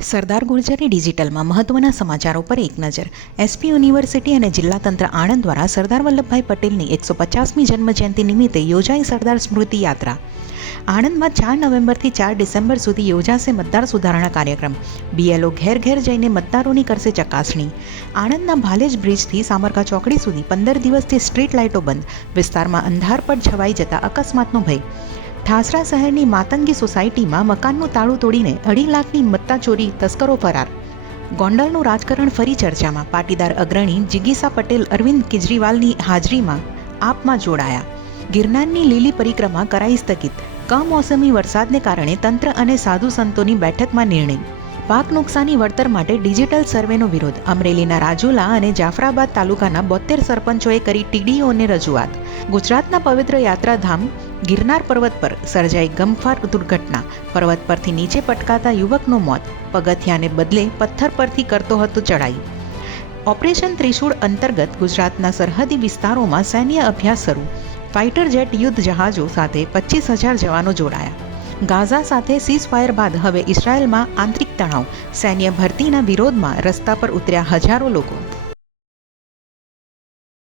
સરદાર ગુર્જરી ડિજિટલમાં મહત્વના સમાચારો પર એક નજર. એસપી યુનિવર્સિટી અને જિલ્લા તંત્ર આણંદ દ્વારા સરદાર વલ્લભભાઈ પટેલની એકસો પચાસમી જન્મજયંતિ નિમિત્તે યોજાઈ સરદાર સ્મૃતિ યાત્રા. આણંદમાં ચાર નવેમ્બરથી ચાર ડિસેમ્બર સુધી યોજાશે મતદાર સુધારણા કાર્યક્રમ. બીએલઓ ઘેર ઘેર જઈને મતદારોની કરશે ચકાસણી. આણંદના ભાલેજ બ્રિજથી સામરકા ચોકડી સુધી પંદર દિવસથી સ્ટ્રીટ લાઇટો બંધ. વિસ્તારમાં અંધારપટ છવાઈ જતા અકસ્માતનો ભય. ઠાસરા શહેરની માતંગી સોસાયટીમાં મકાનનું તાળું તોડીને અઢી લાખની મત્તા ચોરી તસ્કરો ફરાર. ગોંડલનું રાજકારણ ફરી ચર્ચામાં. પાટીદાર અગ્રણી જિગીસા પટેલ, અરવિંદ કેજરીવાલની હાજરીમાં આપમાં જોડાયા. ગિરનારની લીલી પરિક્રમા કરાઈ સ્થગિત. કમોસમી વરસાદને કારણે તંત્ર અને સાધુ સંતોની બેઠકમાં નિર્ણય. પાક નુકસાની વળતર માટે ડિજિટલ સર્વેનો વિરોધ. અમરેલીના રાજુલા અને જાફરાબાદ તાલુકાના બોતેર સરપંચોએ કરી ટીડીઓને રજૂઆત. ગુજરાતના પવિત્ર યાત્રાધામ ગિરનાર પર્વત પર સર્જાઈ ગમફાર દુર્ઘટના. પર્વત પરથી નીચે પટકાતા યુવકનું મોત. પગથિયાને બદલે પથ્થર પરથી કરતો હતો ચડાઈ ઓપરેશન ત્રિશૂળ અંતર્ગત ગુજરાતના સરહદી વિસ્તારોમાં સૈન્ય અભ્યાસ શરૂ. ફાઇટર જેટ યુદ્ધ જહાજો સાથે પચીસ હજાર જવાનો જોડાયા. ગાઝા સાથે સીઝ ફાયર બાદ હવે ઇઝરાયલમાં આંતરિક તણાવ. સૈન્ય ભરતીના વિરોધમાં રસ્તા પર ઉતર્યા હજારો લોકો.